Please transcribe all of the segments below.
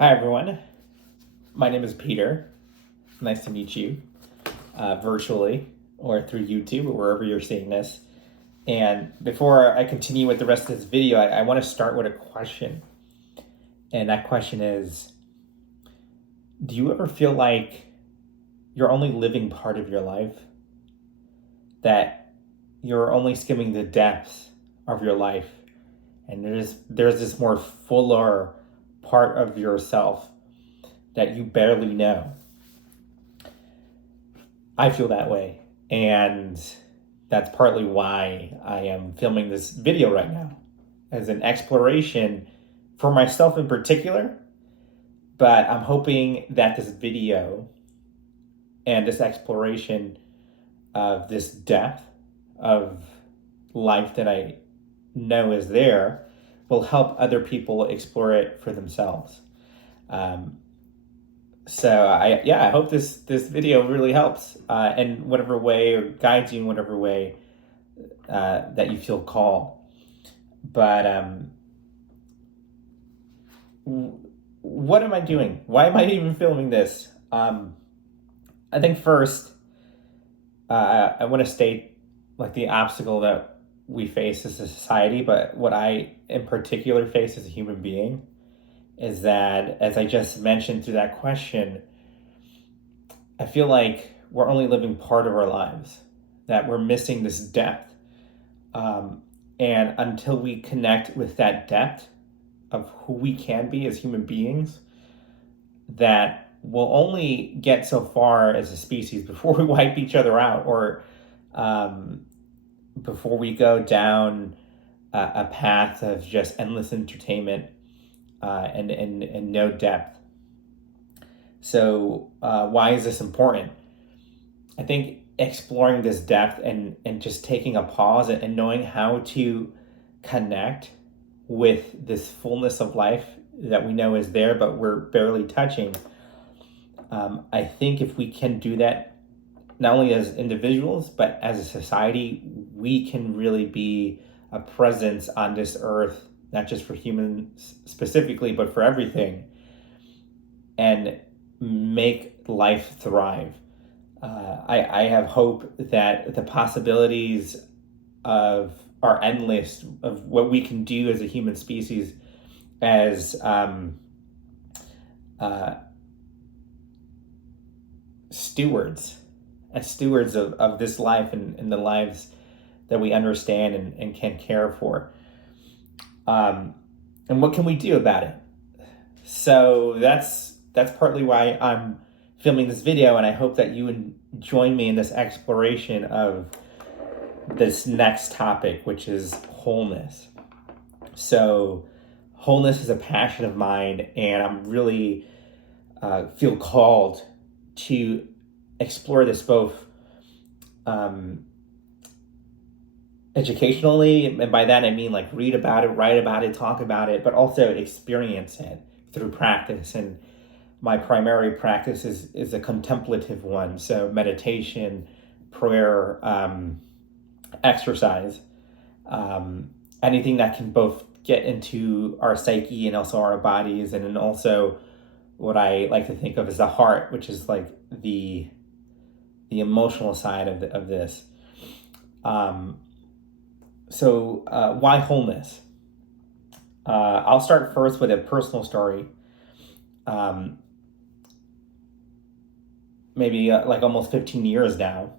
Hi, everyone. My name is Peter. Nice to meet you virtually or through YouTube or wherever you're seeing this. And before I continue with the rest of this video, I want to start with a question. And that question is, do you ever feel like you're only living part of your life? That you're only skimming the depths of your life, and there's this more fuller part of yourself that you barely know? I feel that way, and that's partly why I am filming this video right now, as an exploration for myself in particular. But I'm hoping that this video and this exploration of this depth of life that I know is there will help other people explore it for themselves. So I hope this video really helps in whatever way, or guides you in whatever way that you feel called. But what am I doing? Why am I even filming this? I think first, I want to state like the obstacle that we face as a society, but what I in particular face as a human being is that, as I just mentioned through that question, I feel like we're only living part of our lives, that we're missing this depth. And until we connect with that depth of who we can be as human beings, that we'll only get so far as a species before we wipe each other out, or before we go down a path of just endless entertainment and no depth. So why is this important? I think exploring this depth and just taking a pause and knowing how to connect with this fullness of life that we know is there, but we're barely touching. I think if we can do that, not only as individuals, but as a society, we can really be a presence on this earth, not just for humans specifically, but for everything, and make life thrive. I have hope that the possibilities are endless of what we can do as a human species, as stewards of this life and the lives that we understand and can care for. And what can we do about it? So that's partly why I'm filming this video, and I hope that you would join me in this exploration of this next topic, which is wholeness. So wholeness is a passion of mine, and I'm really feel called to explore this both educationally, and by that I mean like read about it, write about it, talk about it, but also experience it through practice. And my primary practice is a contemplative one, so meditation, prayer, exercise, anything that can both get into our psyche and also our bodies, and then also what I like to think of as the heart, which is like the emotional side of this. So why wholeness? I'll start first with a personal story. Maybe like almost 15 years ago,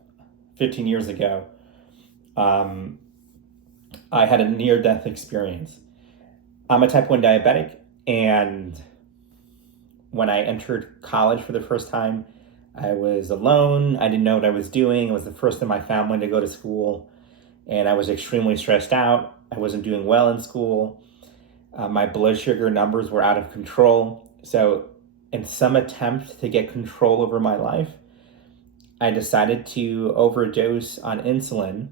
I had a near-death experience. I'm a type 1 diabetic, and when I entered college for the first time, I was alone. I didn't know what I was doing. It was the first in my family to go to school, and I was extremely stressed out. I wasn't doing well in school. My blood sugar numbers were out of control. So in some attempt to get control over my life, I decided to overdose on insulin.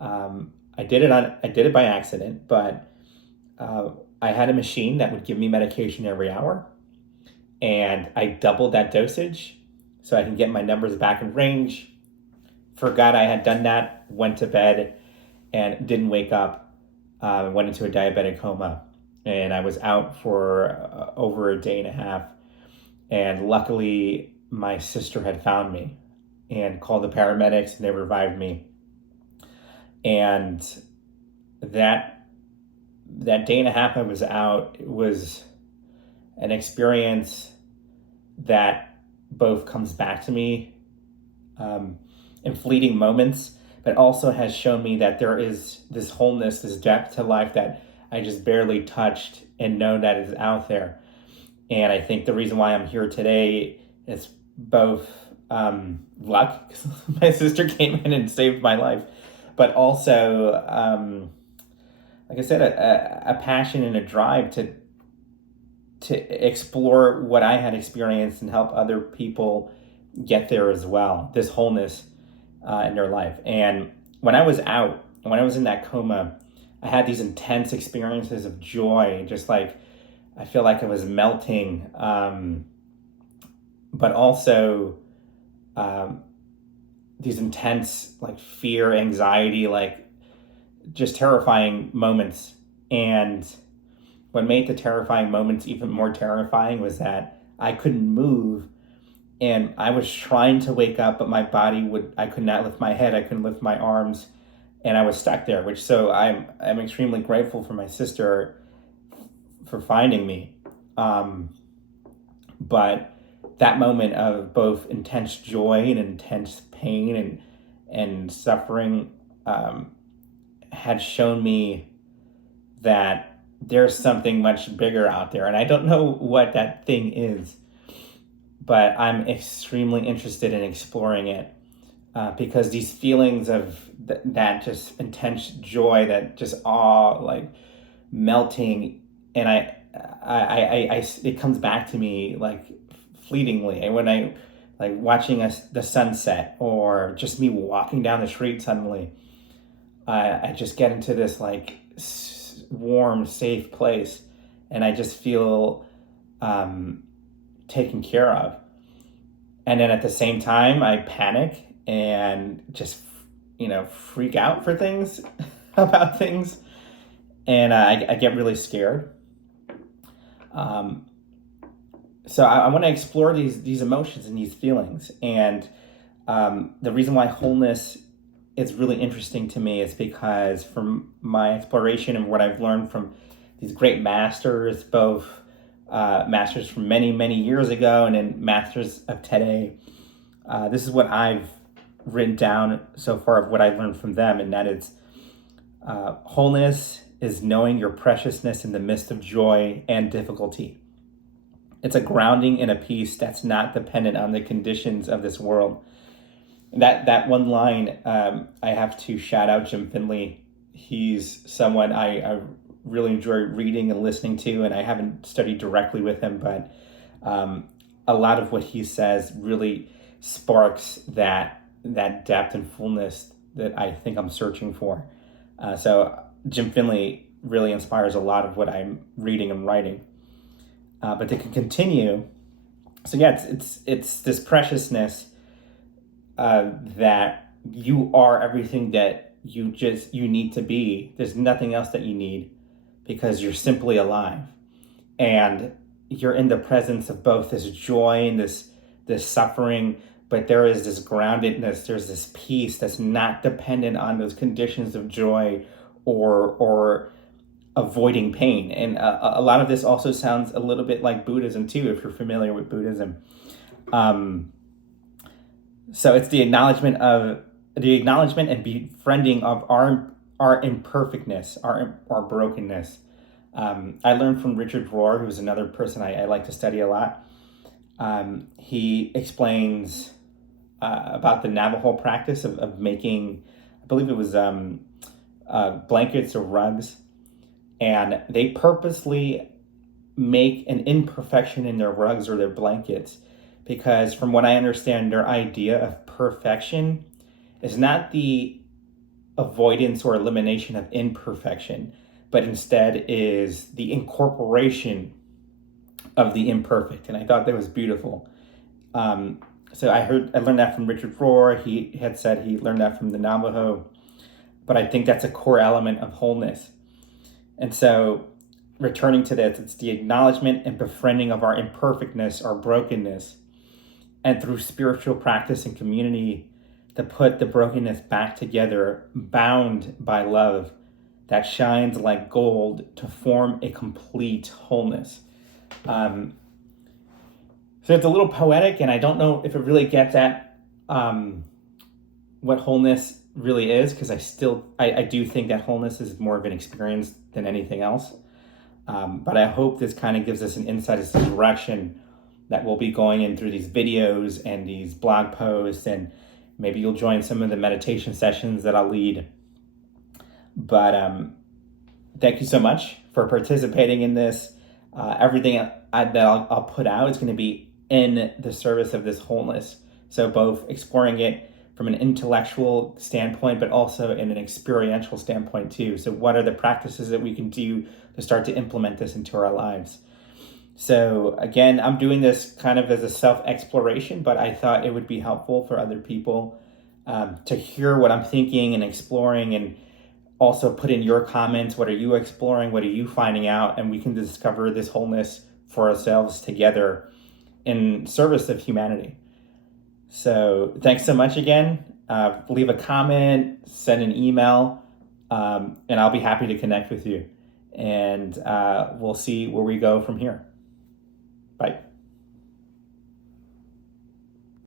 I did it by accident, but I had a machine that would give me medication every hour, and I doubled that dosage so I can get my numbers back in range. Forgot I had done that, went to bed, and didn't wake up. Went into a diabetic coma. and I was out for over a day and a half. And luckily, my sister had found me and called the paramedics, and they revived me. And that day and a half I was out, it was an experience that both comes back to me in fleeting moments, but also has shown me that there is this wholeness, this depth to life that I just barely touched and know that is out there. And I think the reason why I'm here today is both luck, because my sister came in and saved my life, but also, like I said, a passion and a drive to explore what I had experienced and help other people get there as well, this wholeness in their life. And when I was out, when I was in that coma, I had these intense experiences of joy, just like I feel like I was melting, but also these intense like fear, anxiety, like just terrifying moments. And what made the terrifying moments even more terrifying was that I couldn't move, and I was trying to wake up, but my body I could not lift my head, I couldn't lift my arms, and I was stuck there, so I'm extremely grateful for my sister for finding me. But that moment of both intense joy and intense pain and suffering had shown me that there's something much bigger out there. And I don't know what that thing is, but I'm extremely interested in exploring it because these feelings of that just intense joy, that just awe, like melting, and I it comes back to me like fleetingly. And when I like watching the sunset, or just me walking down the street suddenly, I just get into this like warm, safe place, and I just feel taken care of. And then at the same time, I panic and just freak out for things about things, and I get really scared. So I want to explore these emotions and these feelings, and the reason why wholeness is really interesting to me is because from my exploration and what I've learned from these great masters, both masters from many, many years ago and then masters of today, this is what I've written down so far of what I've learned from them, and that is wholeness is knowing your preciousness in the midst of joy and difficulty. It's a grounding in a peace that's not dependent on the conditions of this world. That one line, I have to shout out Jim Finley. He's someone I really enjoy reading and listening to, and I haven't studied directly with him, but a lot of what he says really sparks that depth and fullness that I think I'm searching for. So Jim Finley really inspires a lot of what I'm reading and writing. But to continue, so yeah, it's this preciousness that you are everything that you need to be. There's nothing else that you need, because you're simply alive, and you're in the presence of both this joy and this suffering, but there is this groundedness, there's this peace that's not dependent on those conditions of joy or avoiding pain. And a lot of this also sounds a little bit like Buddhism too, if you're familiar with Buddhism. So it's the acknowledgement and befriending of our imperfectness, our brokenness. I learned from Richard Rohr, who's another person I like to study a lot. He explains about the Navajo practice of making, I believe it was blankets or rugs, and they purposely make an imperfection in their rugs or their blankets, because from what I understand, their idea of perfection is not the avoidance or elimination of imperfection, but instead is the incorporation of the imperfect. And I thought that was beautiful. So I learned that from Richard Rohr. He had said he learned that from the Navajo, but I think that's a core element of wholeness. And so returning to this. It's the acknowledgement and befriending of our imperfectness, our brokenness, and through spiritual practice and community to put the brokenness back together, bound by love that shines like gold to form a complete wholeness. So it's a little poetic, and I don't know if it really gets at what wholeness really is, because I do think that wholeness is more of an experience than anything else. But I hope this kind of gives us an insight as to the direction that we'll be going in through these videos and these blog posts, and maybe you'll join some of the meditation sessions that I'll lead. But thank you so much for participating in this. Everything that I'll put out is going to be in the service of this wholeness. So both exploring it from an intellectual standpoint, but also in an experiential standpoint too. So what are the practices that we can do to start to implement this into our lives? So again, I'm doing this kind of as a self-exploration, but I thought it would be helpful for other people to hear what I'm thinking and exploring, and also put in your comments. What are you exploring? What are you finding out? And we can discover this wholeness for ourselves together in service of humanity. So thanks so much again. Leave a comment, send an email, and I'll be happy to connect with you. And we'll see where we go from here. Bye.